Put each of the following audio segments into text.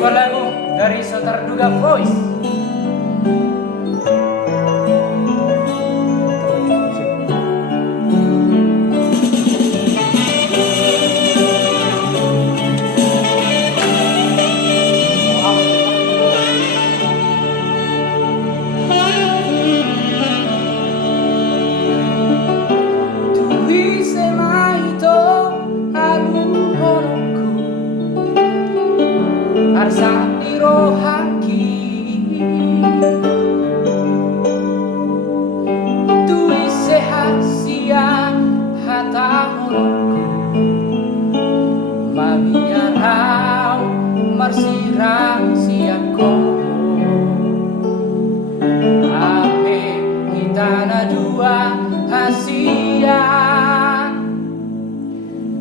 sebuah lagu dari So Terduga Voice. Arsandiro haki tui sehasia hata holoku mamiarau marsirang siako ape hitana dua hasia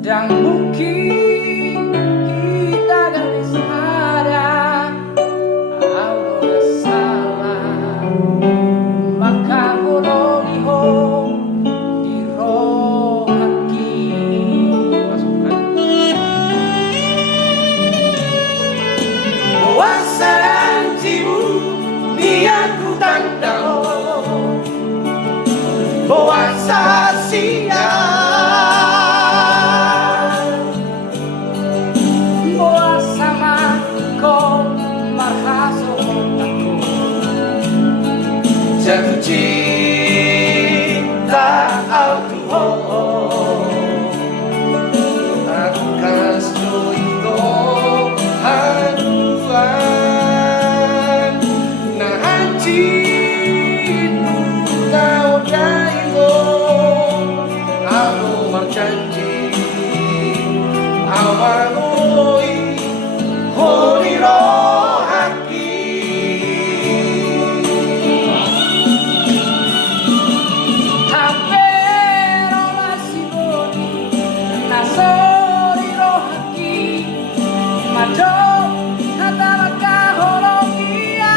dan mungkin kita garis Boa sasia, boa sama ko marhaso aku jatuh cinta autuho akas doito haduan na hanci marcanji awanoi horiro haki hampero masiboni nasoriro haki mado hatalaka hologia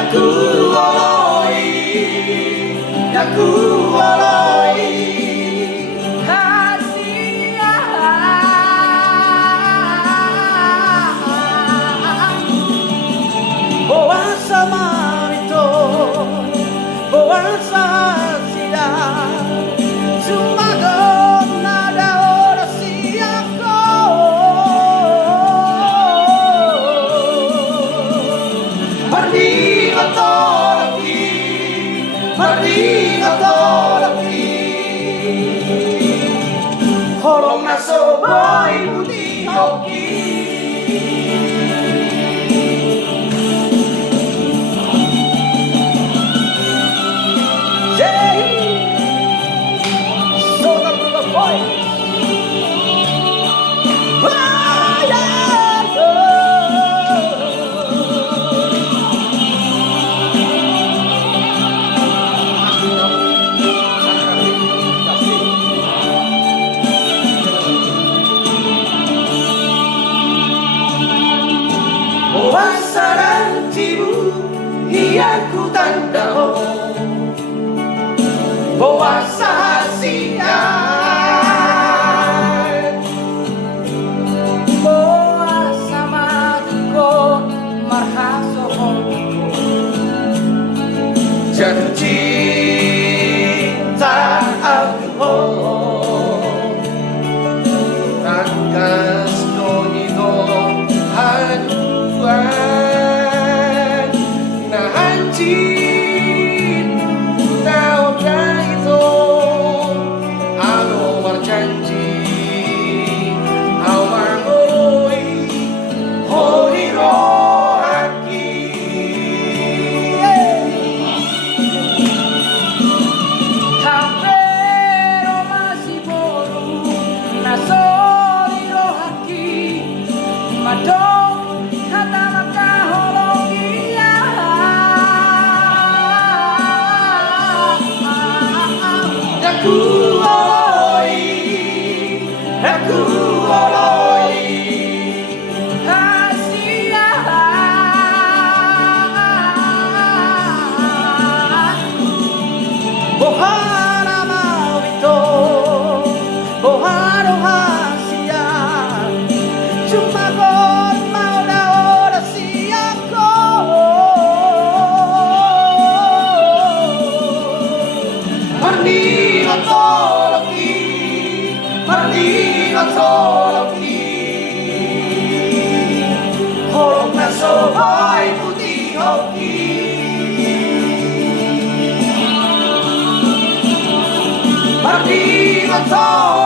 aku Aku waloi hasia boa sama itu boa sasia cuma nada orasi aku pergi Holong naso boy putih hoki So Terduga Voice. Wasaran tibu hianku tandao boa sahasia boa sama tuko marhaso holoku jatuh cinta aku takas donido haduan na hancin tau itu alo marjanji awangoi horiro haki hampero masiboru nasoriro haki mado hatalaka hologia aku oloi hasia bohara mau itu boharo arigatou